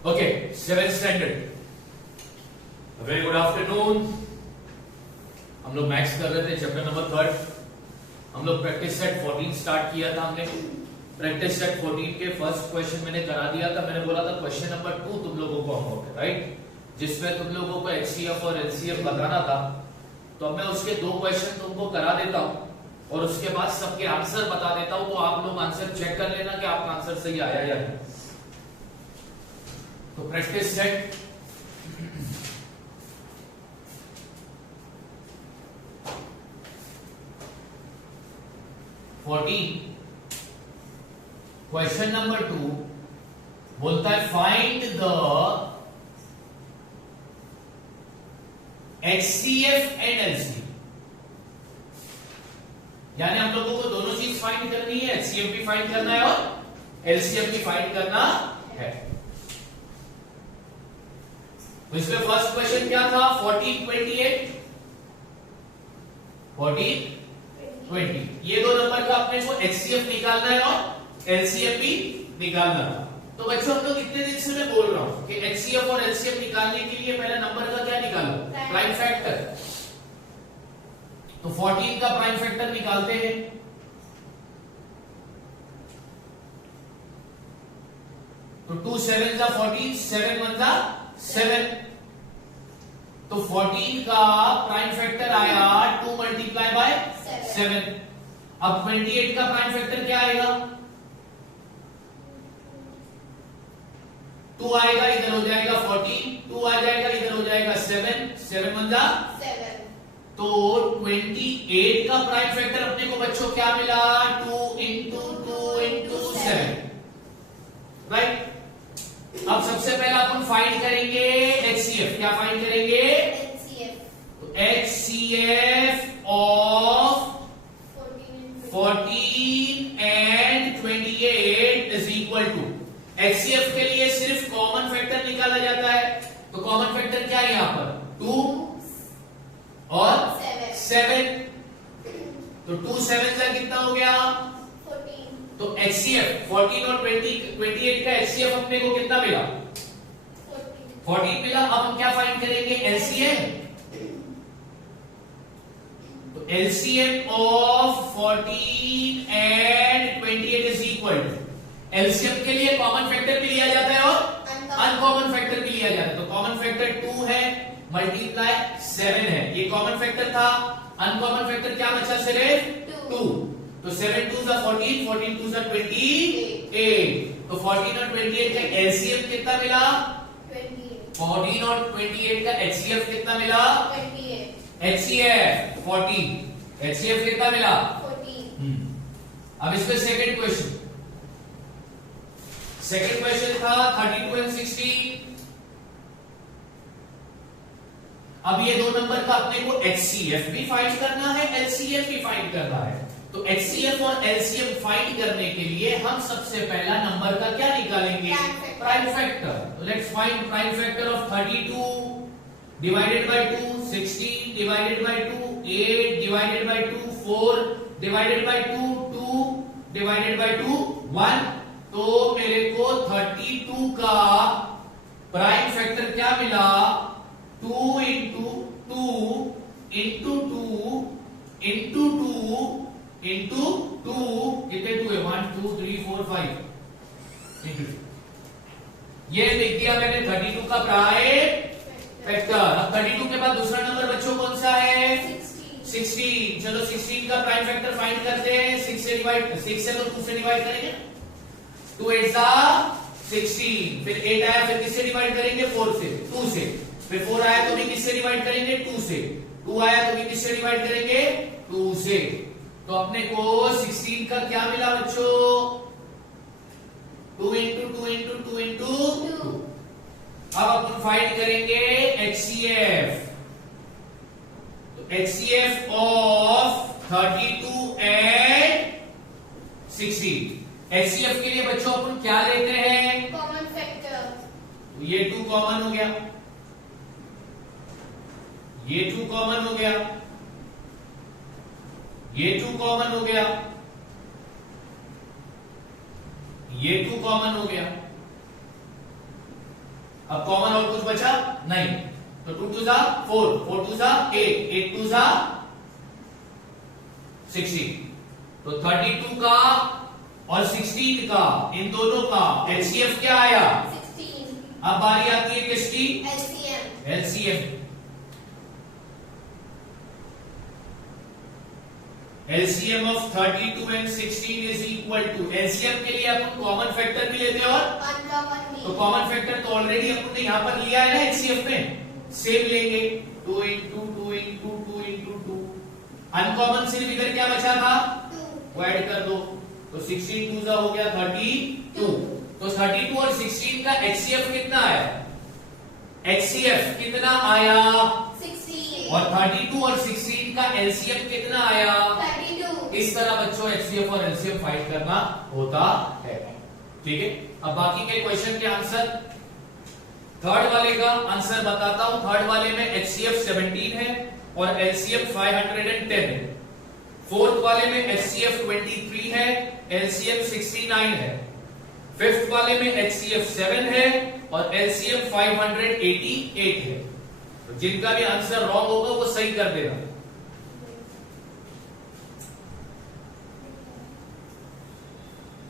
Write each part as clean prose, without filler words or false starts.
Okay, 7th standard, very good afternoon. हम लोग maths कर रहे थे, चैप्टर नंबर 3। हम लोग प्रैक्टिस सेट 14 स्टार्ट किया था हमने। प्रैक्टिस सेट 14 के फर्स्ट क्वेश्चन मैंने करा दिया था। मैंने बोला था क्वेश्चन नंबर 2 तुम लोगों को होमवर्क है, राइट, जिसमें तुम लोगों को एचसीएफ और एलसीएफ बताना था। तो अब मैं उसके 2 क्वेश्चन तुमको करा देता हूं और उसके बाद सबके आंसर बता देता हूं, तो आप लोग आंसर चेक कर लेना कि आपका आंसर सही आया या नहीं। तो प्रैक्टिस सेट क्वेश्चन नंबर 2 बोलता है find the HCF and LCF. यानी हम लोगों को दोनों चीज फाइंड करनी है, एचसीएफ भी फाइंड करना है और एलसीएफ भी फाइंड करना है। तो इसमें फर्स्ट क्वेश्चन क्या था? 40, 28, 40, 20। ये दो नंबर का अपने को एचसीएफ निकालना है और एलसीएफ भी निकालना था। तो बच्चों हम लोग इतने दिन से मैं बोल रहा हूं कि एचसीएफ और एलसीएफ निकालने के लिए पहले नंबर का क्या निकालो? Prime factor. तो 14 का प्राइम फैक्टर निकालते हैं। तो 2 7 जा 14, 7 1 जा 7। तो 14 का प्राइम फैक्टर आया 2 मल्टीप्लाई बाय 7। अब 28 का प्राइम फैक्टर क्या आएगा? 2 आएगा, इधर हो जाएगा 14, 2 आ जाएगा, इधर हो जाएगा 7, 7 1 जा 7। तो 28 का प्राइम फैक्टर अपने को बच्चों क्या मिला? 2 into 2 into 7, राइट। अब सबसे पहला अपन फाइंड करेंगे एचसीएफ। क्या फाइंड करेंगे? HCF. HCF of 14 and 28 is equal to, HCF के लिए सिर्फ कॉमन फैक्टर निकाला जाता है। तो कॉमन फैक्टर क्या है यहां पर? 2 और 7। तो 2 7 का कितना हो गया? 14। तो एचसीएफ 14 और 28 का एचसीएफ अपने को कितना मिला? 14 मिला। अब हम क्या फाइंड करेंगे? एलसीएम। तो LCM of 14 and 28 is equal to, LCM के लिए कॉमन फैक्टर भी लिया जाता है और अनकॉमन फैक्टर भी लिया जाता है। तो कॉमन फैक्टर 2 है मल्टीप्लाई 7 है, ये कॉमन फैक्टर था। अनकॉमन फैक्टर क्या बचा? सिर्फ 2। तो 7 2 जा 14, 14 2 जा 28। तो 14 और 28 का एलसीएम कितना मिला? 14 और 28 का एचसीएफ कितना मिला? 28। एचसीएफ 14, एचसीएफ कितना मिला? 14। अब इसका सेकंड क्वेश्चन, सेकंड क्वेश्चन था 32 एंड 16। अब ये दो नंबर का अपने को एचसीएफ भी फाइंड करना है, एलसीएफ भी फाइंड करना है। तो एचसीएफ और एलसीएफ फाइंड करने के लिए हम सबसे पहला नंबर का क्या निकालेंगे? Prime factor. तो let's find prime factor of 32 divided by 2, 16 divided by 2, 8 divided by 2, 4 divided by 2, 2 divided by 2, 1। तो मेरे को 32 का प्राइम फैक्टर क्या मिला? 2 into 2 into 2 into 2 into 2, कितने 2 है? 1 2 3 4 5 into 2। ये लिख दिया मैंने 32 का प्राइम फैक्टर। अब 32 के बाद दूसरा नंबर बच्चों कौन सा है? 16। चलो 16 का प्राइम फैक्टर फाइंड करते हैं। 6 से डिवाइड, 6 से तो 2 से डिवाइड करेंगे, 2 8 जा 16। फिर 8 आया, फिर किससे डिवाइड करेंगे? 4 से, 2 से। फिर 4 आया तो भी किससे डिवाइड करेंगे? 2 से। 2 आया तो भी किससे डिवाइड करेंगे? 2 से। तो अपने को 16 का क्या मिला बच्चों? 2 into 2 into 2 into 2। अब अपन फाइंड करेंगे एचसीएफ। तो एचसीएफ ऑफ 32 एंड 16। एचसीएफ के लिए बच्चों अपन क्या लेते हैं? Common factor. तो ये 2 कॉमन हो गया, ये 2 कॉमन हो गया, ये 2 कॉमन हो गया, ये 2 कॉमन हो गया, अब कॉमन और कुछ बचा नहीं, तो 2 2 4, 4 2 8, 8 2 16। तो 32 का और 16 का, इन दोनों का एलसीएम क्या आया? 16। अब बारी आती है किसकी? LCM. LCM. LCM of 32 and 16 is equal to, LCM के लिए अपन कॉमन फैक्टर भी लेते हैं और अनकॉमन भी। तो कॉमन फैक्टर तो ऑलरेडी अपन ने यहां पर लिया है ना एलसीएम में, सेम लेंगे 2 into 2 into 2 into 2। अनकॉमन सिर्फ इधर क्या बचा था? 2। वो ऐड कर दो, तो 16 2 हो गया 32। तो 32 और 16 का एचसीएफ कितना आया? एचसीएफ कितना आया? 16। और 32 और 16 का एलसीएम कितना आया? 32। इस तरह बच्चों एचसीएफ और एलसीएम फाइंड करना होता है। ठीक है, अब बाकी के क्वेश्चन के आंसर, थर्ड वाले का आंसर बताता हूं। थर्ड वाले में एचसीएफ 17 है और एलसीएम 510 है। फोर्थ वाले में एचसीएफ 23 है, एलसीएम 69 है। फिफ्थ वाले में एचसीएफ 7 है और एलसीएम 588 है। तो जिनका भी आंसर रॉन्ग होगा वो सही कर देना।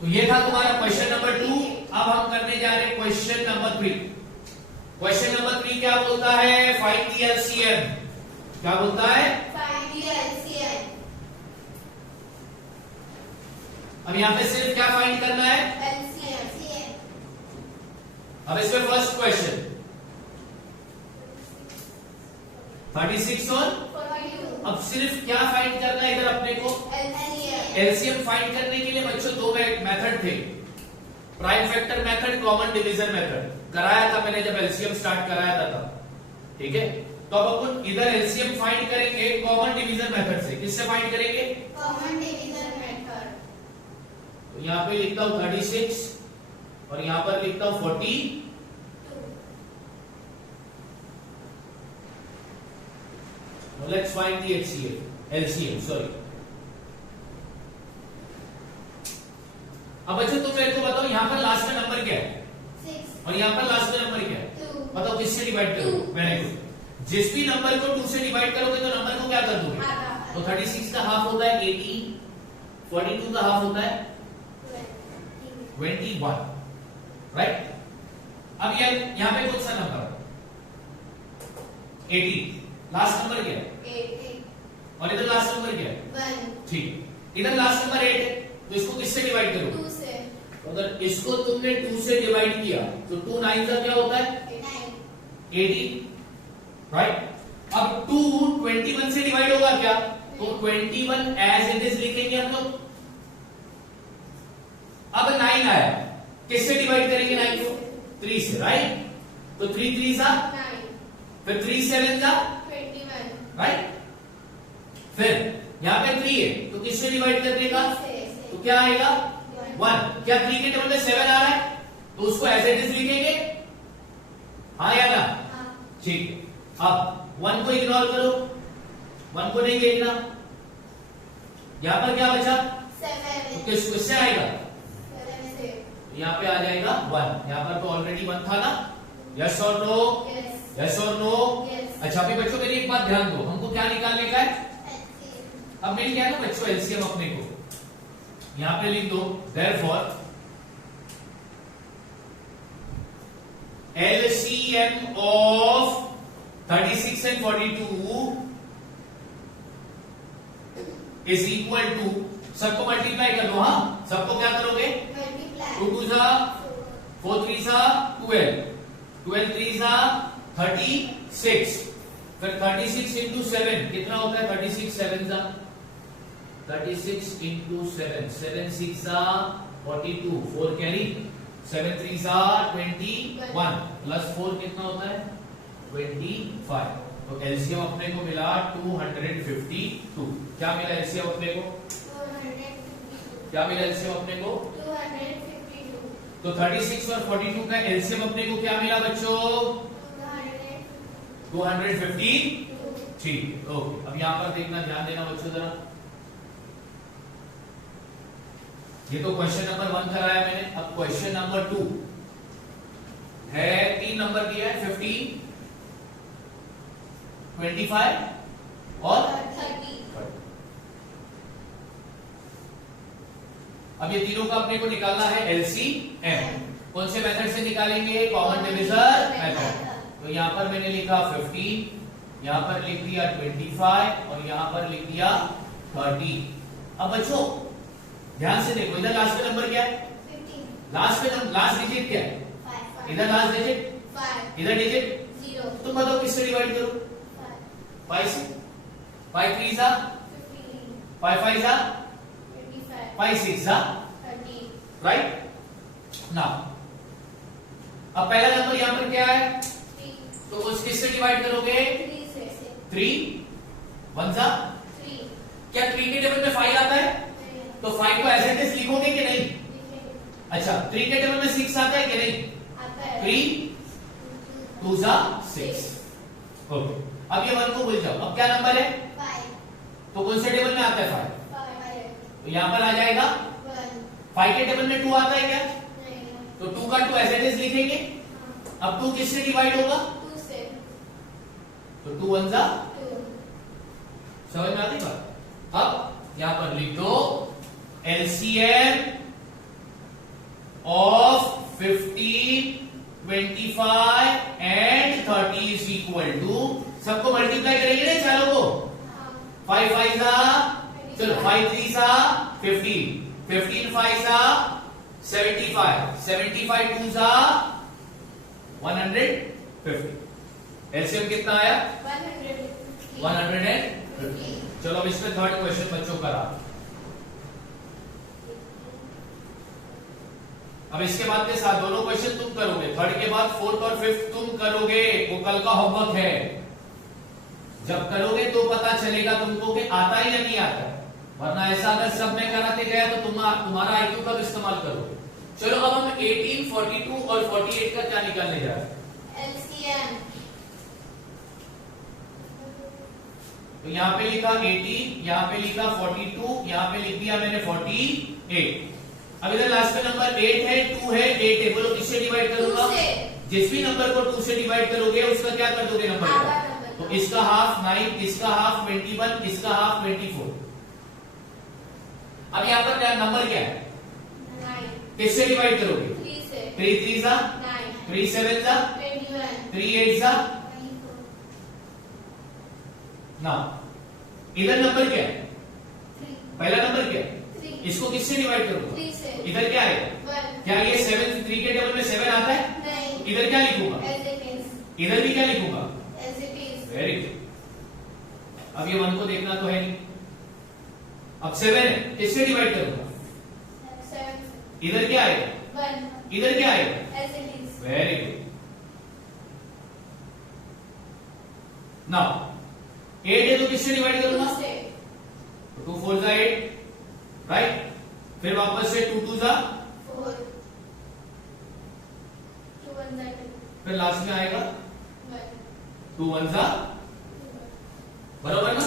तो ये था तुम्हारा क्वेश्चन नंबर 2। अब हम करने जा रहे हैं क्वेश्चन नंबर 3। क्वेश्चन नंबर 3 क्या बोलता है? Find the LCM. क्या बोलता है? Find the LCM. अब यहां पे सिर्फ क्या फाइंड करना है? एलसीएम। अब इसमें फर्स्ट क्वेश्चन 36 और 42। अब सिर्फ क्या फाइंड करना है इधर अपने को? एलसीएम। एलसीएम फाइंड करने के लिए बच्चों दो मेथड थे, prime factor method, common division method. कराया था मैंने जब एलसीएम स्टार्ट कराया था तब। ठीक है, तो अब अपन इधर एलसीएम फाइंड करेंगे कॉमन डिवीजन मेथड से। किससे फाइंड करेंगे? Common division method. तो यहां पे लिखता हूं 36 और यहां पर लिखता हूं 40। Let's find the LCM, sorry। अब बच्चों तुम मेरे को बताओ यहां पर लास्ट का नंबर क्या है 6 और यहां पर लास्ट का नंबर क्या है? 2। बताओ किससे डिवाइड करो? Very good. जिस भी नंबर को 2 से डिवाइड करोगे तो नंबर को क्या कर दोगे? तो 36 का हाफ होता है 18, 42 का हाफ होता है 21, राइट? अब यार यहां पे कौन सा नंबर? 18। लास्ट नंबर क्या है? 8। और इधर लास्ट नंबर क्या है? 1। ठीक, इधर लास्ट नंबर 8 है, तो इसको किससे डिवाइड करो? 2 से। अगर इसको तुमने 2 से डिवाइड किया तो 2 9 का क्या होता है? 9। 18, राइट? अब 2 21 से डिवाइड होगा क्या? तो 21 एज इट इज लिखेंगे हम लोग। अब 9 आया, किससे डिवाइड करेंगे 9 को? 3 से, राइट? तो 3 3 सा, 9। फिर 3 7 सा, 21। राइट? फिर यहां पे 3 है तो किससे डिवाइड कर देगा? तो क्या आएगा? 1। क्या 3 के टेबल में 7 आ रहा है तो उसको एज इट इज लिखेंगे, हाँ या ना? ठीक है। अब 1 को इग्नोर करो, 1 को नहीं देखना। यहां पर क्या बचा? 7। तो किससे आएगा? 7 से। यहां पे आ जाएगा 1। यहां पर तो ऑलरेडी 1 था ना? यस और नो? यस। यस और नो? यस। अच्छा अभी बच्चों मेरी एक बात ध्यान दो, हमको क्या निकालने का है? एलसीएम। अब मिल गया ना बच्चों एलसीएम अपने को। यहां पे लिख दो therefore LCM of 36 and 42 is equal to, सबको मल्टीप्लाई कर दो। हाँ, सबको क्या करोगे? मल्टीप्लाई। 2 2 सा 4 3 सा 12, 12 3 सा 36, फिर 36 इंटू 7 कितना होता है? 36 7 सा 36 इंटू 7, 7 6 सा 42, 4 कैरी, 7 3 सा 21 प्लस 4 कितना होता है? 25। तो एलसीएम अपने को मिला 252। क्या मिला एलसीएम अपने को? 252। क्या मिला एलसीएम अपने को? 252। तो 36 और 42 का एलसीएम अपने को क्या मिला बच्चों? 250। ठीक, ओके। अब यहां पर देखना, ध्यान देना बच्चों जरा। ये तो क्वेश्चन नंबर 1 कराया मैंने। अब क्वेश्चन नंबर 2 है 3 नंबर दिया है, 15, 25 और 30. अब ये तीनों का अपने को निकालना है एलसीएम। कौन से मेथड से निकालेंगे? Common divisor method. तो यहां पर मैंने लिखा 15, यहां पर लिख दिया 25 और यहां पर लिख दिया 30। अब बच्चों ध्यान से देखो, इधर लास्ट का नंबर क्या है? 15. लास्ट डिजिट क्या है? 5. इधर लास्ट डिजिट, 5. इधर डिजिट। 0. तुम बताओ किससे डिवाइड करो? 5 से। 5 3 सा 15. 5 5 सा 25. 5 6 सा 30. राइट ना। अब पहला नंबर यहां पर क्या है? 3. तो उस किससे डिवाइड करोगे? 3 से. 3 1 सा 3. क्या 3 के टेबल में 5 आता है? तो 5 को एज इट इज लिखोगे कि नहीं? अच्छा 3 के टेबल में 6 आता है कि नहीं? 3 2 सा 6। ओके, अब ये 1 को भूल जाओ। अब क्या नंबर है? 5. तो कौन से टेबल में आता है 5? 5. तो यहां पर आ जाएगा 1. 5 के टेबल में 2 आता है क्या? नहीं. तो 2 का 2 एज इट इज लिखेंगे। अब 2 किससे डिवाइड होगा? 2 से. तो 2 1 सा 2. समझ में आती बात? अब यहां पर लिख दो LCM of 15, 25 and 30 is equal to, सबको मल्टीप्लाई करेंगे ना चारों को। 5 5 सा, चलो 5 3 सा 15, 15 5 सा 75, 75 2 सा 150। एलसीएम कितना आया? 150। चलो अब इसमें थर्ड क्वेश्चन बच्चों करा। अब इसके बाद के साथ दोनों क्वेश्चन तुम करोगे, थर्ड के बाद फोर्थ और फिफ्थ तुम करोगे। वो कल का होमवर्क है, जब करोगे तो पता चलेगा तुमको कि आता ही या नहीं आता। वरना ऐसा अगर सब में कराते गया तो तुम्हारा आईक्यू कब इस्तेमाल करोगे। चलो अब हम 18, 42 और 48 का क्या निकालने जा रहे हैं? LCM. तो यहाँ पे लिखा 18, यहाँ पे लिखा 42, यहाँ पे लिख दिया मैंने 48। अब इधर लास्ट में नंबर 8 है, 2 है, 8 है। बोलो किससे डिवाइड करूंगा? जिस भी नंबर को 2 से डिवाइड करोगे उसका क्या कर दोगे नंबर का? तो इसका हाफ 9, इसका हाफ 21, इसका हाफ 24। अब यहाँ पर क्या नंबर क्या है? 9. किससे डिवाइड करोगे? 3 से. 3 3 सा 9. 3 7 सा 21. 3 8 सा। ना इधर नंबर क्या है? 3. पहला नंबर क्या है? 3. इसको किससे डिवाइड करूंगा? 3 से. इधर क्या है? 1. क्या ये 7 3 के टेबल में 7 आता है? नहीं. इधर क्या लिखूंगा? As it is. इधर भी क्या लिखूंगा? As it is. Very good. अब ये 1 को देखना तो है नहीं। अब 7 है, किससे डिवाइड करूंगा? 7. इधर क्या आएगा? 1. इधर क्या आएगा? As it is. Very good. Now 8 है तो किससे डिवाइड 2 करूंगा? से. 2 4 सा 8, राइट। फिर वापस से 2 2 सा, 4. 2 1 सा 2. फिर लास्ट में आएगा 1. 2 1 सा, बराबर ना?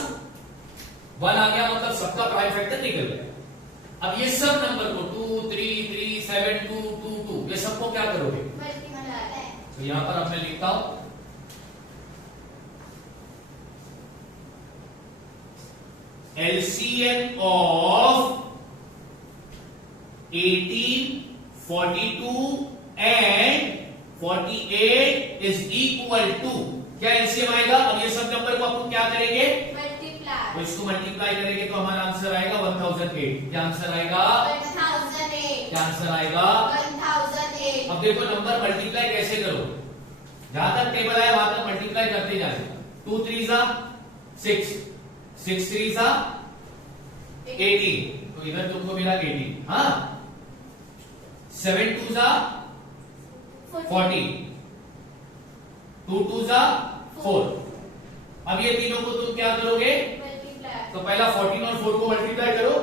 1 आ गया मतलब सबका प्राइम फैक्टर निकल गया। अब ये सब नंबर को 2 3 3 7 2 2 2 ये सबको क्या करोगे? Multiply. तो यहां पर अब मैं लिखता हूं LCM of 18, 42 and 48 is equal to, क्या LCM आएगा? अब ये सब नंबर को अपन क्या करेंगे? Multiply. तो इसको मल्टीप्लाई करेंगे तो हमारा आंसर आएगा 1008। क्या आंसर आएगा? 1008. क्या आंसर आएगा? 1008. अब देखो नंबर मल्टीप्लाई कैसे करो, जहां तक टेबल आया वहां तक मल्टीप्लाई करते जाए। 2 3 सा 6, 6 3 सा 18, तो इधर तुमको मिला 18। हाँ 7 2 सा 40, 2 2 सा 4। अब ये तीनों को तुम क्या करोगे? Multiply. तो पहला 14 और 4 को मल्टीप्लाई करो,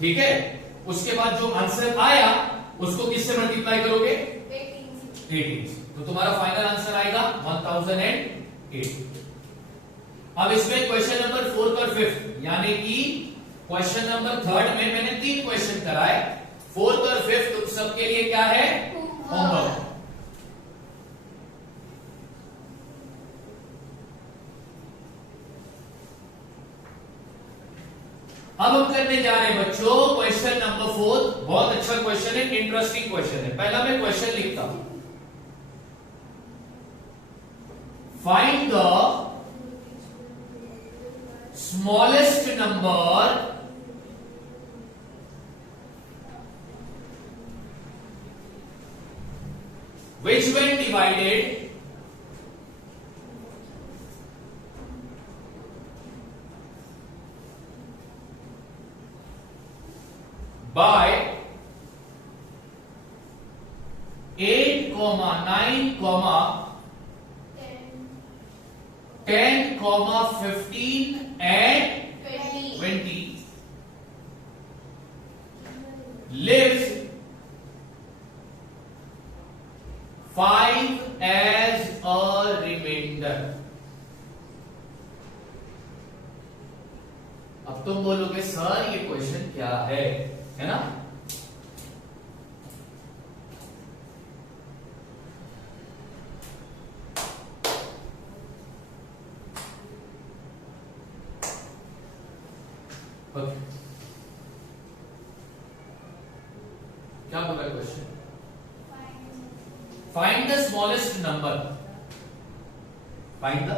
ठीक है। उसके बाद जो आंसर आया उसको किससे मल्टीप्लाई करोगे? 18। तो तुम्हारा फाइनल आंसर आएगा 1008। अब इसमें क्वेश्चन नंबर 4 और 5 यानी कि क्वेश्चन नंबर 3 में मैंने 3 क्वेश्चन कराए, 4 और 5 तुम सबके लिए क्या है? होमवर्क। अब हम करने जा रहे हैं बच्चों क्वेश्चन नंबर 4। बहुत अच्छा क्वेश्चन है, इंटरेस्टिंग क्वेश्चन है। पहला मैं क्वेश्चन लिखता हूं, find the smallest number which when divided by 8, 9, 10, 15 and 20 lives 5 as a remainder। अब तुम बोलोगे सर ये क्वेश्चन क्या है ना? ओके, क्या बोला question? Find the smallest number. Find the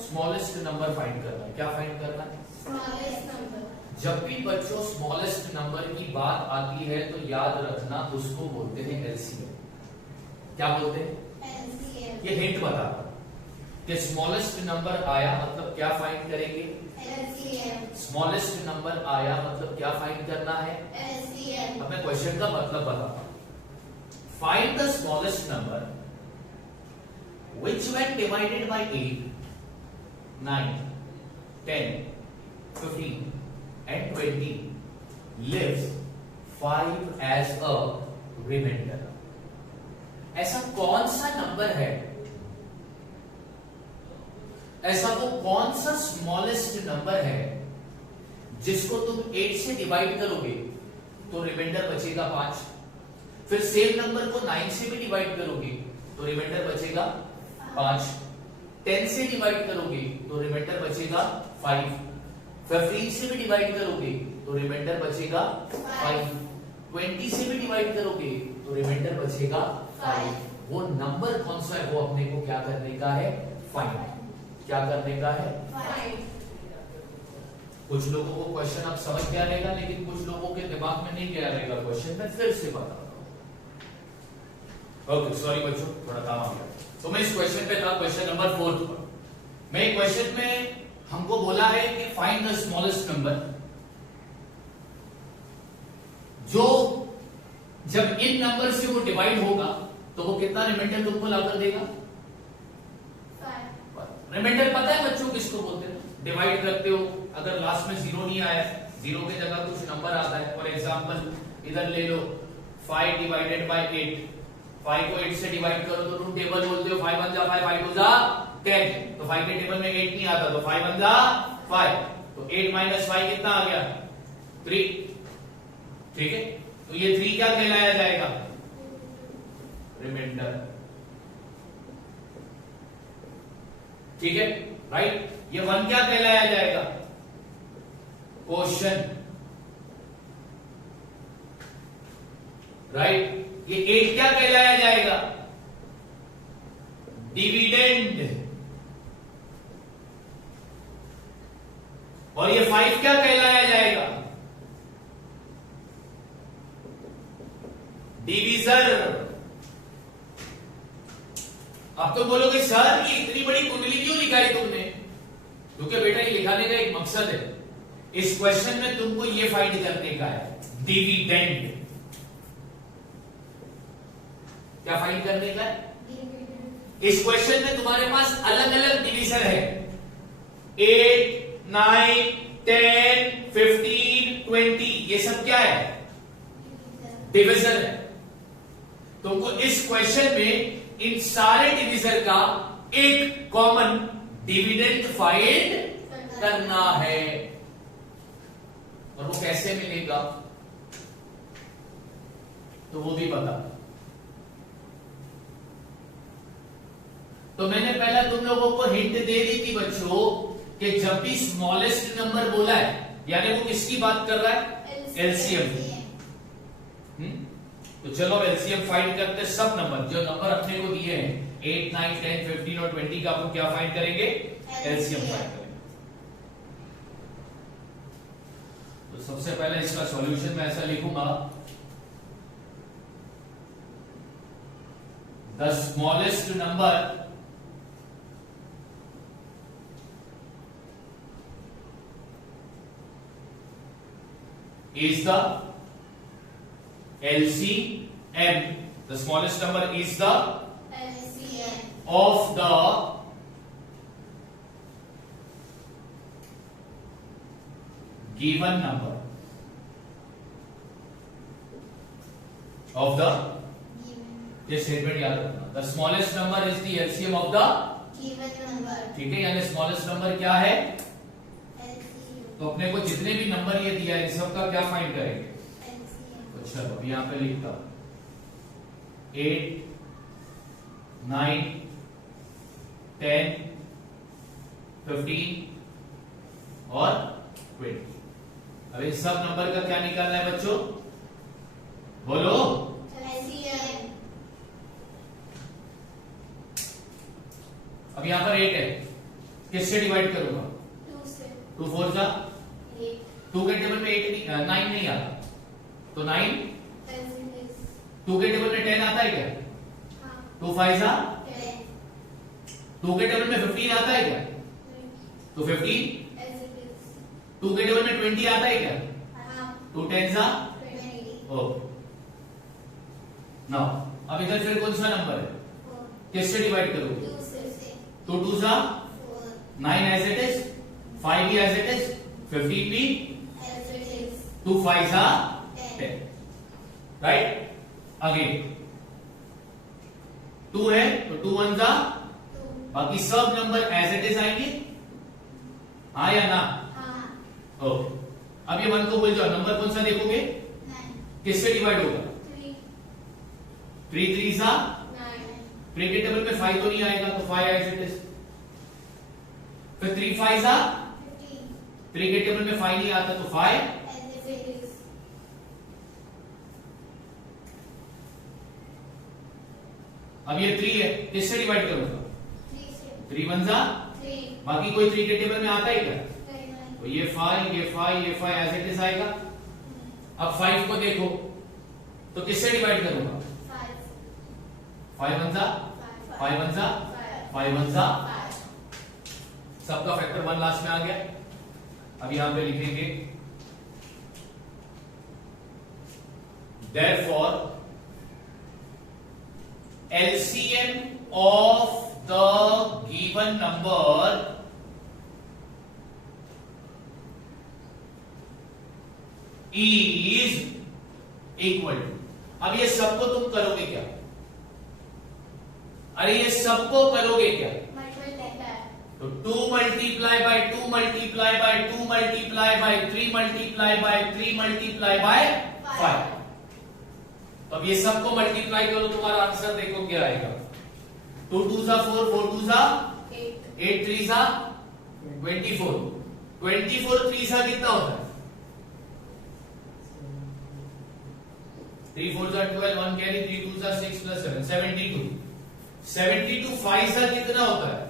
smallest number find करना है। क्या फाइंड करना है? Smallest number. जब भी बच्चों स्मॉलेस्ट नंबर की बात आती है तो याद रखना उसको बोलते हैं एलसीएम। क्या बोलते हैं? एलसीएम। ये हिंट बता रहा हूं कि स्मॉलेस्ट नंबर आया मतलब क्या फाइंड करेंगे? एलसीएम। स्मॉलेस्ट नंबर आया मतलब क्या फाइंड करना है? एलसीएम। अब मैं क्वेश्चन का मतलब बताता हूं। Find the smallest number which when divided by 8, 9, 10, 15 and 20 lives 5 as a remainder। ऐसा कौन सा नंबर है, ऐसा वो कौन सा स्मॉलेस्ट नंबर है जिसको तुम 8 से डिवाइड करोगे तो रिमाइंडर बचेगा 5, फिर सेम नंबर को 9 से भी डिवाइड करोगे तो रिमाइंडर बचेगा 5, 10 से डिवाइड करोगे तो रिमाइंडर बचेगा 5, 15 से भी डिवाइड करोगे तो रिमाइंडर बचेगा 5, 20 से भी डिवाइड करोगे तो रिमाइंडर बचेगा 5। वो नंबर कौन सा है वो अपने को क्या करने का है? फाइंड। क्या करने का है? फाइंड। कुछ लोगों को क्वेश्चन अब समझ गया रहेगा, लेकिन कुछ लोगों के दिमाग में नहीं गया रहेगा क्वेश्चन। मैं फिर से बता रहा हूं। ओके, सॉरी बच्चों, थोड़ा काम आ गया। तो मैं इस क्वेश्चन पे था, क्वेश्चन नंबर 4 पर। मैं क्वेश्चन में हमको बोला है कि फाइंड द स्मॉलेस्ट नंबर जो जब इन नंबर से वो डिवाइड होगा तो वो कितना रिमाइंडर तुमको लाकर देगा? रिमाइंडर पता है बच्चों किसको बोलते हैं? डिवाइड करते हो, अगर लास्ट में 0 नहीं आया, 0 की जगह कुछ नंबर आता है। फॉर एग्जांपल इधर ले लो 5 डिवाइडेड बाय 8, 5 को 8 से डिवाइड करो तो तुम टेबल बोलते हो 5 1 जा 5, 5 2 जा 10, तो 5 के टेबल में 8 नहीं आता तो 5 1 जा 5, तो 8 - 5 कितना आ गया? 3। ठीक है, तो ये 3 क्या कहलाया जाएगा? रिमाइंडर। ठीक है, राइट। ये 1 क्या कहलाया जाएगा? Quotient, right. ये 8 क्या कहलाया जाएगा? डिविडेंड। और ये 5 क्या कहलाया जाएगा? डिविजर। अब तो बोलोगे सर ये इतनी बड़ी कुंडली क्यों लिखाई तुमने? क्योंकि बेटा ये लिखाने का एक मकसद है। इस क्वेश्चन में तुमको ये फाइंड करने का है, डिविडेंड। क्या फाइंड करने का है? इस क्वेश्चन में तुम्हारे पास अलग अलग डिविजन है, 8, 9, 10, 15, 20, ये सब क्या है? डिविजन है। तुमको इस क्वेश्चन में इन सारे डिविजन का एक कॉमन डिविडेंड फाइंड करना है। और वो कैसे मिलेगा तो वो भी बता। तो मैंने पहले तुम लोगों को हिंट दे दी थी बच्चों कि जब भी स्मॉलेस्ट नंबर बोला है यानी वो किसकी बात कर रहा है? एलसीएम। तो चलो एलसीएम फाइंड करते हैं। सब नंबर जो नंबर अपने को दिए हैं 8, 9, 10, 15 और 20 का अपन क्या फाइंड करेंगे? एलसीएम फाइंड करेंगे। तो सबसे पहले इसका सॉल्यूशन मैं ऐसा लिखूंगा, the smallest number is the LCM. The smallest number is the LCM of the given number of the ये स्टेटमेंट याद रखना। The smallest number is the LCM of the given number। ठीक है, यानी स्मॉलेस्ट नंबर क्या है? LCM तो अपने को जितने भी नंबर ये दिया है इन सब का क्या फाइंड करेंगे? LCM तो चलो अब यहां पे लिखता हूं 8, 9, 10, 15 और 20। अब इन सब नंबर का क्या निकालना है बच्चों? बोलो। LCM अब यहां पर 8 है, किससे डिवाइड करूंगा? 2 से 2 4 जा 8 2 के टेबल में 8 नहीं 9 नहीं आता, तो 9। 2 के टेबल में 10 आता है क्या? 2 5 जा 2 के टेबल में 15 आता है क्या? तो 15। 2 के टेबल में 20 आता है क्या? 2 10 जा ओके। नाउ अब इधर फिर कौन सा नंबर है? किससे डिवाइड करोगे? 2 2 जा 9 एज इट इज, 5 भी एज इट इज, 15 भी, 2 5 जा 10। राइट, अगेन 2 है तो 2 1 जा, बाकी सब नंबर एज इट इज आएंगे, हाँ या ना? ओके। अब ये 1 को बोल जाओ, नंबर कौन सा देखोगे? किससे डिवाइड होगा? 3 3 जा 3 के टेबल में 5 तो नहीं आएगा, तो 5 एज इट इज। फिर 3 5 जा 3 के टेबल में 5 नहीं आता, तो 5। अब ये 3 है, किससे डिवाइड करूंगा? 3 1 जा, बाकी कोई 3 के टेबल में आता है क्या? तो ये 5 ये 5 ये 5 एज इट इज आएगा। अब 5 को देखो तो किससे डिवाइड करूंगा? 5 1 जा 5 1 जा 5 1 जा, सबका फैक्टर 1 लास्ट में आ गया। अब यहां पे लिखेंगे therefore LCM of the given number is equal to। अब ये सबको तुम करोगे क्या? अरे ये सबको करोगे क्या? तो 2 multiply by 2 multiply by 2 multiply by 3 multiply by 3 multiply by 5। तो अब ये सबको मल्टीप्लाई करो, तुम्हारा आंसर देखो क्या आएगा। 2 2 जा 4 4 2 जा 8 3 जा 24 24 3 जा कितना होता है? 3 4 जा 12 1 कैरी 3 2 जा 6 प्लस 7 72 72 5 जा कितना होता है?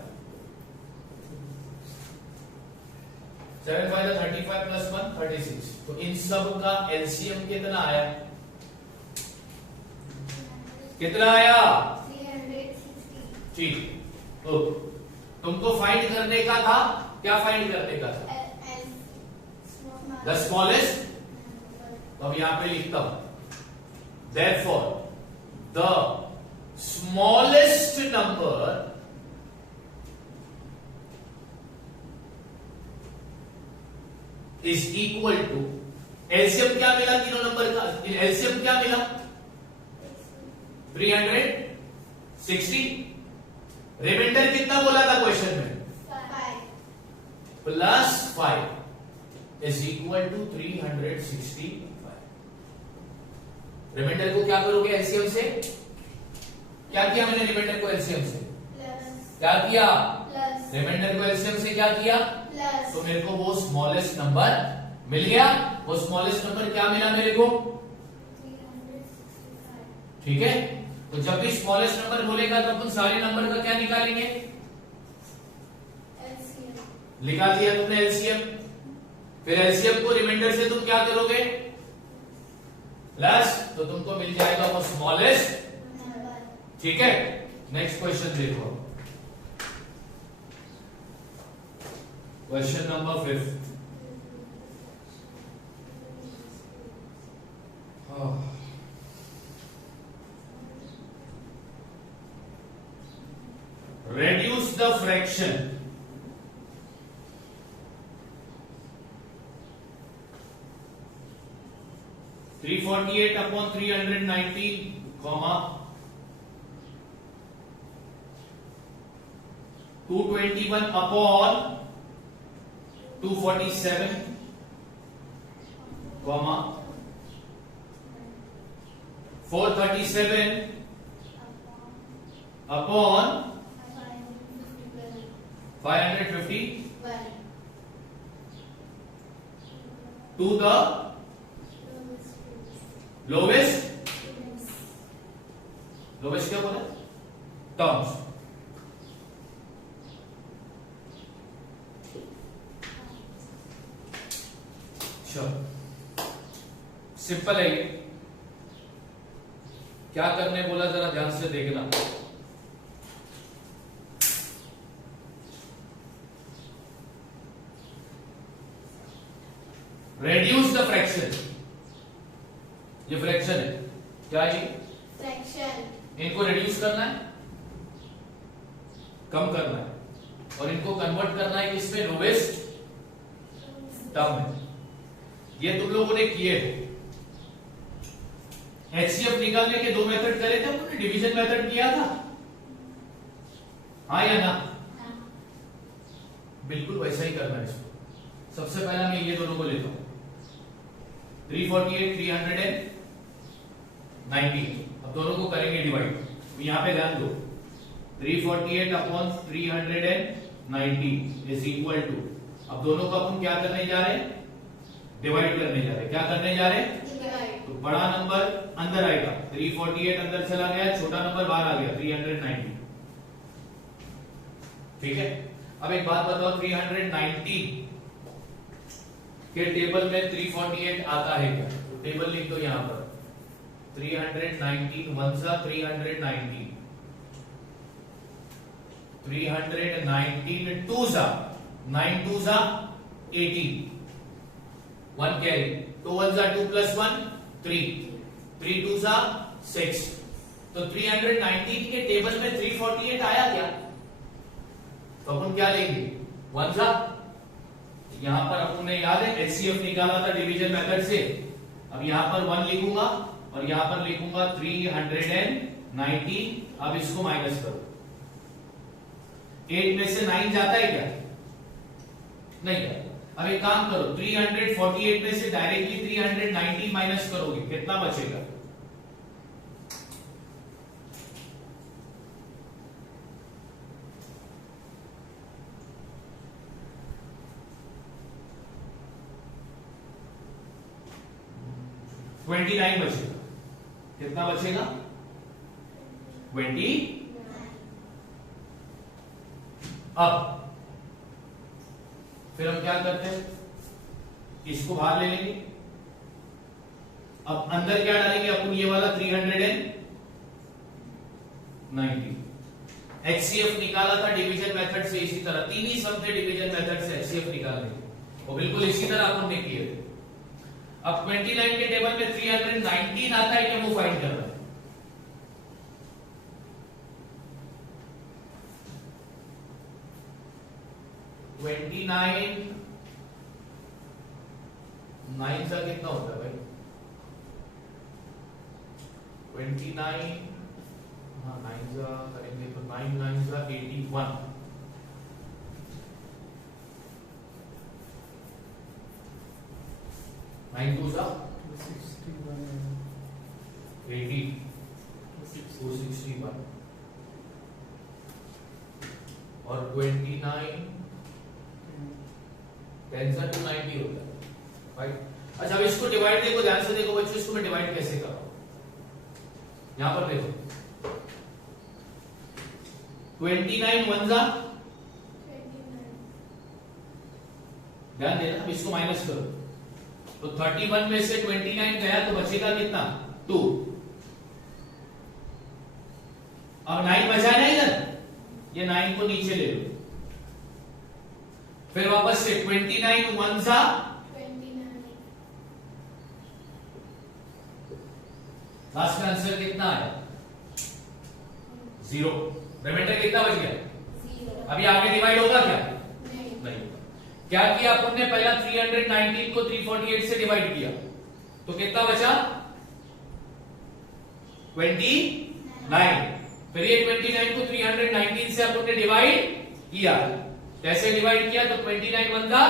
7 5 जा 35 प्लस 1 36। तो इन सब का एलसीएम कितना आया? कितना आया? 360। ठीक, ओके। तुमको फाइंड करने का था, क्या फाइंड करने का था? The smallest. तो अब यहां पे लिखता हूं therefore the smallest number is equal to LCM क्या मिला तीनों नंबर का? एलसीएम क्या मिला? 360। रिमाइंडर कितना बोला था क्वेश्चन में? 5 plus 5 is equal to 365। Reminder को क्या करोगे एलसीएम से? क्या किया मैंने रिमाइंडर को एलसीएम से? क्या किया? रिमाइंडर को एलसीएम से क्या किया? तो मेरे को वो स्मॉलेस्ट नंबर मिल गया। वो स्मॉलेस्ट नंबर क्या मिला मेरे को? 365. ठीक है, तो जब भी स्मॉलेस्ट नंबर बोलेगा तो अपन सारे नंबर का क्या निकालेंगे? LCM. निकाल दिया तुमने एलसीएम। फिर एलसीएम को रिमाइंडर से तुम क्या करोगे? प्लस, तो तुमको मिल जाएगा वो स्मॉलेस्ट। Number. ठीक है, नेक्स्ट क्वेश्चन देखो। Question number 5। Reduce the fraction 348 upon 390, 221 upon 247, 437 upon 551 to the lowest क्या बोला? टर्म्स। सिंपल है ये। क्या करने बोला जरा ध्यान से देखना। रेड्यूस द फ्रैक्शन, ये फ्रैक्शन है, क्या है ये? Fraction. इनको रिड्यूस करना है, कम करना है, और इनको कन्वर्ट करना है किसमें? लोवेस्ट टर्म में। ये तुम लोगों ने किए। एचसीएफ निकालने के 2 मेथड करे थे हमने, डिवीजन मेथड किया था, हाँ या ना? बिल्कुल वैसा ही करना है इसको। सबसे पहला मैं ये दोनों को लेता हूं, 348 390। अब दोनों को करेंगे डिवाइड। यहां पे ध्यान दो, 348 अपॉन 390 इज इक्वल टू, अब दोनों को अपन क्या करने जा रहे हैं? डिवाइड करने जा रहे हैं। क्या करने जा रहे हैं? Divide. तो बड़ा नंबर अंदर आएगा, 348 अंदर चला गया, छोटा नंबर बाहर आ गया 390। ठीक है, अब एक बात बताओ, 390 के टेबल में 348 आता है क्या? तो टेबल लिख दो यहां पर, 319 वन सा 319, 319 टू सा 9 टू सा 18, 1 कैरी, 2 1 सा 2 प्लस 1 3, 3 2 सा 6। तो 319 के टेबल में 348 आया क्या? तो अपन क्या लेंगे? 1 सा, यहां पर अपन ने याद है एचसीएफ निकाला था डिवीजन मेथड से। अब यहां पर 1 लिखूंगा और यहां पर लिखूंगा 390। अब इसको माइनस करो, 8 में से 9 जाता है क्या? नहीं जाता। अब एक काम करो, 348 में से डायरेक्टली 390 माइनस करोगे, कितना बचेगा? ट्वेंटी 29 बचेगा। कितना बचेगा? 20। अब फिर हम क्या करते हैं, इसको बाहर ले लेंगे। अब अंदर क्या डालेंगे अपन? ये वाला 390। एचसीएफ निकाला था डिवीजन मेथड से, इसी तरह 3 ही सब थे डिवीजन मेथड से एचसीएफ निकालने, वो बिल्कुल इसी तरह अपन ने किए थे। अब 29 के टेबल में 319 आता है कि वो फाइंड करना है। नाइन सा कितना होता है भाई? 29, हाँ 9 सा करेंगे तो 9 9 सा 81, 9 2 सा 80, 261 और 29 10 सा 290 होता है। 5। अच्छा अब इसको डिवाइड देखो, ध्यान से देखो बच्चों, इसको मैं डिवाइड कैसे कर रहा हूं। यहां पर देखो 29 वन जा, 29 ध्यान देना, अब इसको माइनस करो तो 31 में से 29 गया तो बचेगा कितना 2। अब 9 बचा ना इधर, ये 9 को नीचे ले लो, फिर वापस से 29 वन जा, 29 लास्ट का आंसर कितना आया 0। रिमाइंडर कितना बच गया? 0 अभी आगे डिवाइड होगा क्या? नहीं नहीं होगा। क्या किया अपन ने? पहला 319 को 348 से डिवाइड किया तो कितना बचा 29। फिर ये 29 को 319 से अपन ने डिवाइड किया, कैसे डिवाइड किया? तो 29 वन का,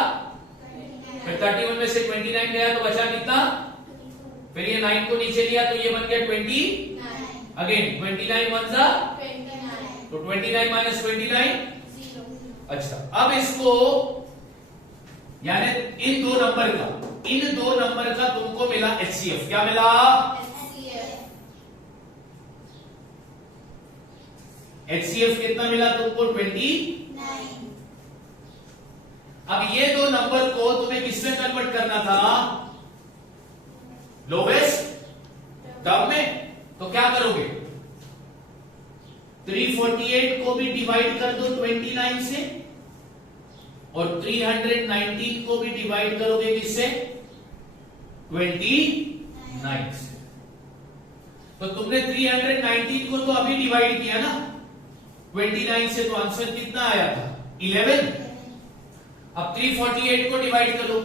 फिर 31 में से 29 गया तो बचा कितना? फिर ये 9 को नीचे लिया तो ये बन गया 20। 9 अगेन 29 वन जा, 29 तो 29 माइनस 29। 0 अच्छा अब इसको, यानी इन दो नंबर का तुमको मिला HCF। क्या मिला? HCF कितना मिला तुमको 29। अब ये दो नंबर को तुम्हें किसमें कन्वर्ट करना था? लोवेस्ट टर्म में। तो क्या करोगे? 348 को भी डिवाइड कर दो 29 से, और 319 को भी डिवाइड करोगे किससे? 29 से। तो तुमने 319 को तो अभी डिवाइड किया ना 29 से, तो आंसर कितना आया था 11। अब 348 को डिवाइड करो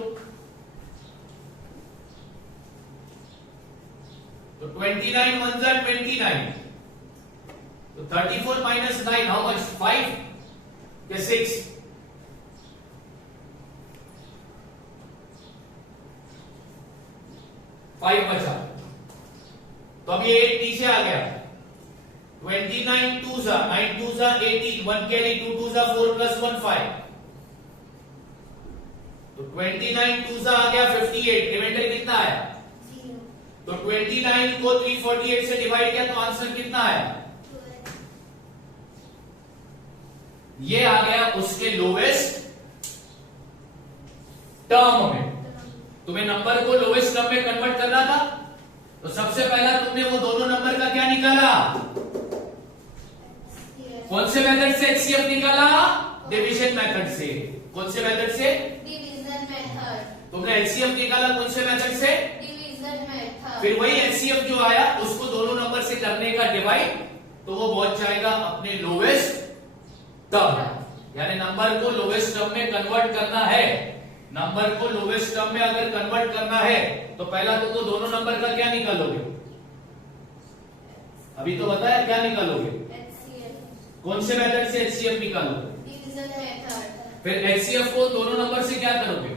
तो 29 वन जा 29, तो 34 माइनस 9 हाउ मच? 5 या 6? 5 बचा, तो अब ये 8 नीचे आ गया। 29 2 जा 9 2 जा 18, 1 कैरी 2 2 जा 4 प्लस 1 5, तो 29 2 जा आ गया 58। रिमाइंडर कितना आया? 0 तो 29 को 348 से डिवाइड किया तो आंसर कितना आया? ये आ गया उसके लोवेस्ट टर्म में। तुम्हें नंबर को लोवेस्ट टर्म में कन्वर्ट करना था, तो सबसे पहला तुमने वो दोनों नंबर का क्या निकाला? कौन से मेथड से HCF निकाला? डिवीजन मेथड से। कौन से मेथड से? Division method. तुमने HCF निकाला कौन से मेथड से? Division method. फिर वही HCF जो आया उसको दोनों नंबर से करने का डिवाइड, तो वो पहुंच जाएगा अपने लोवेस्ट टर्म। यानी नंबर को लोवेस्ट टर्म में कन्वर्ट करना है, नंबर को लोवेस्ट टर्म में अगर कन्वर्ट करना है तो पहला तो वो दोनों नंबर का क्या निकालोगे? अभी तो बताया क्या निकालोगे? HCF। कौन से मेथड से HCF निकालोगे? Division method. फिर HCF को दोनों नंबर से क्या करोगे?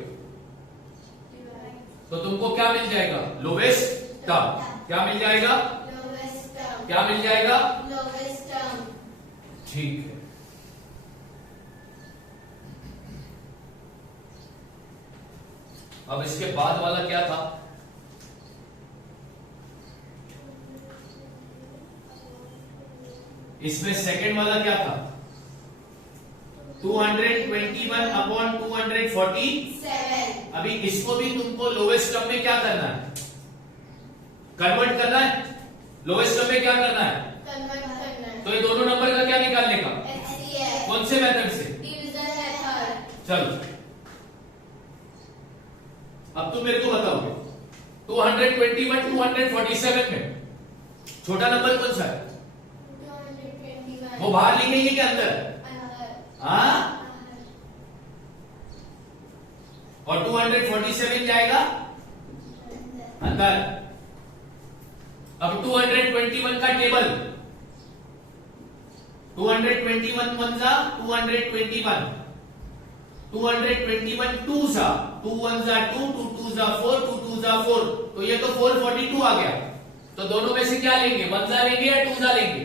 तो तुमको क्या मिल जाएगा? Lowest term. क्या मिल जाएगा? Lowest term. क्या मिल जाएगा? Lowest term. ठीक है। अब इसके बाद वाला क्या था? इसमें सेकंड वाला क्या था? 221 अपॉन 247। अभी इसको भी तुमको लोवेस्ट टर्म में क्या करना है? कन्वर्ट करना है। लोवेस्ट टर्म में क्या करना है? कन्वर्ट करना है। तो ये दोनों नंबर का क्या निकालने का? HCF। कौन से मेथड से? Division method. चलो अब तुम मेरे को बताओगे 221 247 में छोटा नंबर कौन सा है? 221। वो बाहर लिखेंगे क्या अंदर? हाँ, और 247 जाएगा अंदर। अब 221 का टेबल, 221 वन जा 221, 221 टू जा 2 वन जा 2, 2 टू जा 4, 2 टू जा 4, तो ये तो 442 आ गया। तो दोनों में से क्या लेंगे? वन जा लेंगे या टू जा लेंगे?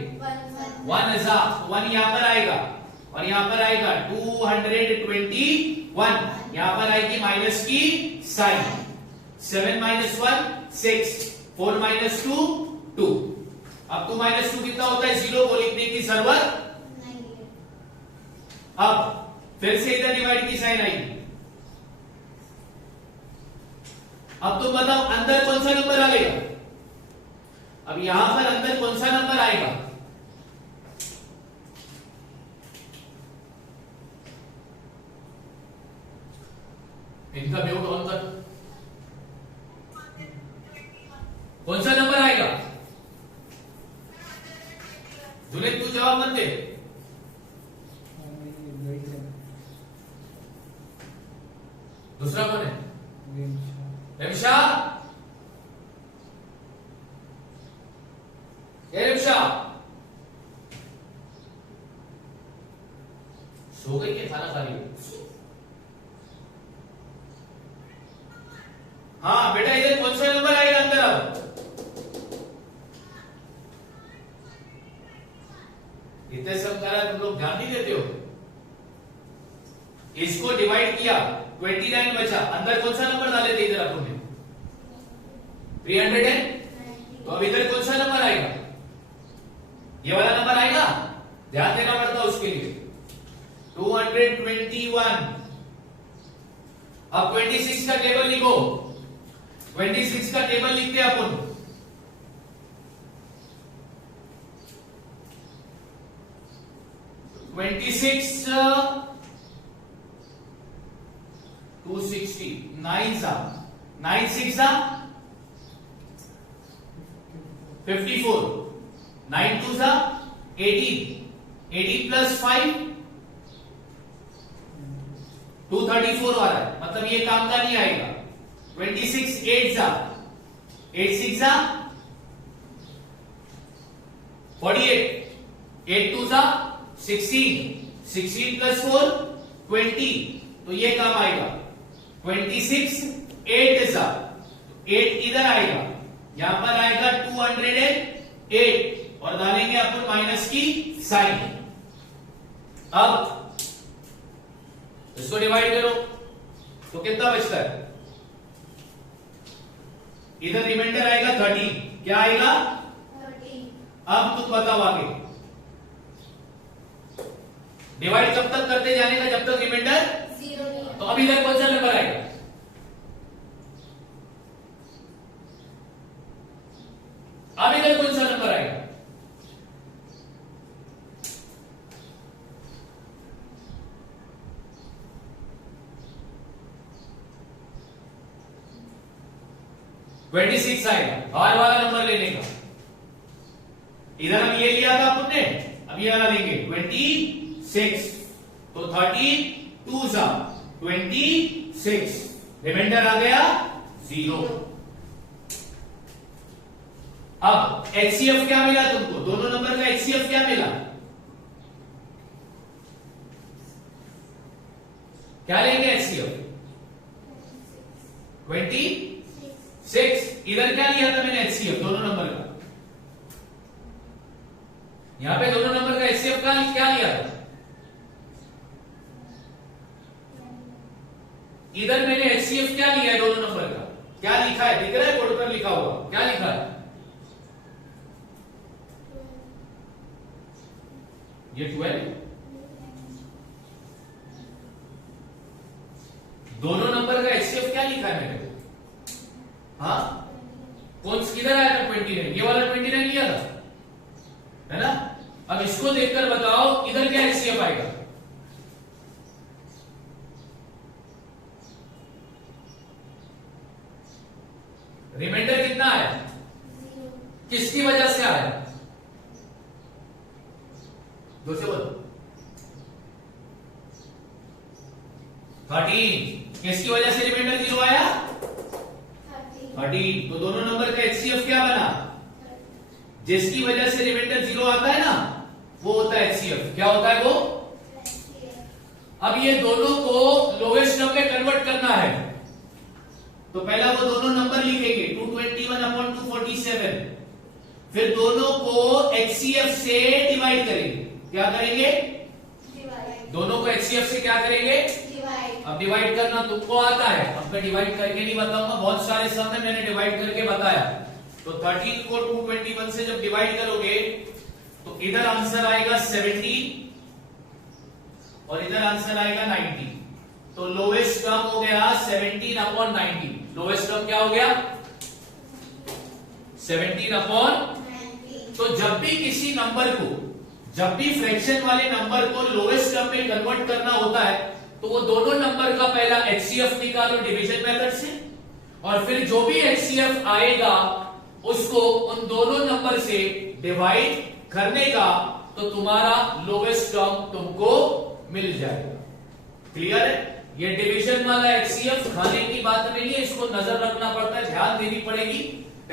वन जा, वन यहां पर आएगा और यहां पर आएगा 221, यहां पर आएगी माइनस की साइन। 7 minus 1 6, 4 minus 2 2। अब 2 माइनस 2 कितना होता है 0 को लिखने की जरूरत। अब फिर से इधर डिवाइड की साइन आएगी। अब तुम बताओ अंदर कौन सा नंबर आएगा। अब यहां पर अंदर कौन सा नंबर आएगा। इनका म्यूट ऑन कर। कौन सा नंबर आएगा। जुनेद तू जवाब मत दे। दूसरा कौन है रिमशा। रिमशा सो गई है खाना खा रही है। हाँ बेटा इधर कौन सा नंबर आएगा अंदर। अब इतने सब करा तुम लोग ध्यान नहीं देते हो। इसको डिवाइड किया 29 बचा। अंदर कौन सा नंबर डाले थे इधर अपन ने 300। तो अब इधर कौन सा नंबर आएगा। ये वाला नंबर आएगा। ध्यान देना पड़ता उसके लिए 221। अब 26 का टेबल लिखो। 26 का टेबल लिखते हैं अपन। ट्वेंटी 260 9 सा 9 6 सा 54 9 2 सा 18 18 प्लस 5 234 आ रहा है। मतलब ये काम का नहीं आएगा। 26 8 सा 8 6 सा 48 8 2 सा 16 16 प्लस 4 20। तो ये काम आएगा 26 8 सा 8 इधर आएगा। यहां पर आएगा 208 और डालेंगे अपन माइनस की साइन। अब इसको डिवाइड करो तो कितना बचता है। इधर रिमाइंडर आएगा 30। क्या आएगा 30। अब तुम बताओ आगे। डिवाइड कब तक करते जाने का जब तक रिमाइंडर 0 नहीं है। तो अब इधर कौन सा नंबर आएगा। अब इधर कौन सा नंबर आएगा। ट्वेंटी 26 आएगा। बाहर वाला नंबर लेने का। इधर हम ये लिया था अपन ने। अब ये वाला लेंगे 26। तो 32 सा 26 रिमाइंडर आ गया 0। अब एचसीएफ क्या मिला तुमको। दोनों नंबर का एचसीएफ क्या मिला। क्या लेंगे एचसीएफ 26। इधर क्या लिया था मैंने एचसीएफ दोनों नंबर का। यहां पे दोनों नंबर का एचसीएफ का क्या लिया था। इधर मैंने एचसीएफ क्या लिया है दोनों नंबर का। क्या लिखा है दिख रहा है बोर्ड पर लिखा हुआ। क्या लिखा है ये 12। दोनों नंबर का एचसीएफ क्या लिखा है मेरे को। हाँ कौन किधर आया था 29। ये वाला 29 लिया था है ना। अब इसको देखकर बताओ इधर क्या एचसीएफ आएगा। रिमाइंडर कितना आया। किसकी वजह से आया। दो से बोलो 13। किसकी वजह से रिमाइंडर 0 आया 13। तो दोनों नंबर का एचसीएफ क्या बना। जिसकी वजह से रिमाइंडर 0 आता है ना वो होता है एचसीएफ। क्या होता है वो। अब ये दोनों को लोएस्ट नंबर में कन्वर्ट करना है तो पहला वो दोनों नंबर लिखेंगे 221/247। फिर दोनों को एचसीएफ से डिवाइड करेंगे। क्या करेंगे डिवाइड दोनों को HCF से क्या करेंगे? डिवाइड अब डिवाइड करना तुमको आता है, अब मैं डिवाइड करके नहीं बताऊंगा, बहुत सारे सम में मैंने डिवाइड करके बताया। तो 13 को 221 से जब डिवाइड करोगे तो इधर आंसर आएगा 17 और इधर आंसर आएगा 90। तो लोएस्ट टर्म हो गया 17/90। लोएस्ट टर्म क्या हो गया? 17/। तो जब भी किसी नंबर को, जब भी फ्रैक्शन वाले नंबर को लोएस्ट टर्म में कन्वर्ट करना होता है तो वो दोनों नंबर का पहला HCF निकालो डिवीजन मेथड से, और फिर जो भी HCF आएगा उसको उन दोनों नंबर से डिवाइड करने का, तो तुम्हारा लोएस्ट टर्म तुमको मिल जाएगा। क्लियर है? ये डिवीजन वाला HCF खाने की बात नहीं है, इसको नजर रखना पड़ता है, ध्यान देनी पड़ेगी।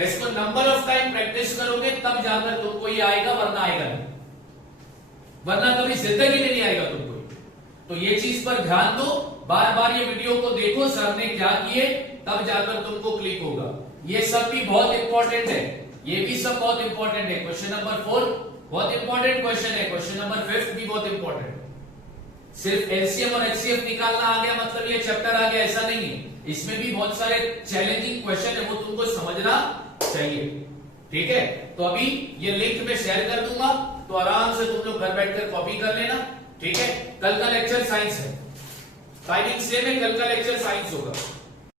इसको नंबर ऑफ टाइम प्रैक्टिस करोगे तब जाकर तुमको ये आएगा, वरना आएगा नहीं, वरना कभी जिंदगी में नहीं आएगा तुमको। तो ये चीज पर ध्यान दो, बार बार ये वीडियो को देखो सर ने क्या किए, तब जाकर तुमको क्लिक होगा। ये सब भी बहुत इंपॉर्टेंट है, ये भी सब बहुत इंपॉर्टेंट है। क्वेश्चन नंबर 4 बहुत इंपॉर्टेंट क्वेश्चन है, क्वेश्चन नंबर 5 भी बहुत इंपॉर्टेंट है। सिर्फ एलसीएम और एचसीएफ निकालना आ गया मतलब ये चैप्टर आ गया, ऐसा नहीं है। इसमें भी बहुत सारे चैलेंजिंग क्वेश्चन है, वो तुमको समझना चाहिए। ठीक है, तो अभी ये लिंक में शेयर कर दूंगा, तो आराम से तुम लोग घर बैठकर कॉपी कर लेना। ठीक है, कल का लेक्चर साइंस है, टाइमिंग सेम है, कल का लेक्चर साइंस होगा।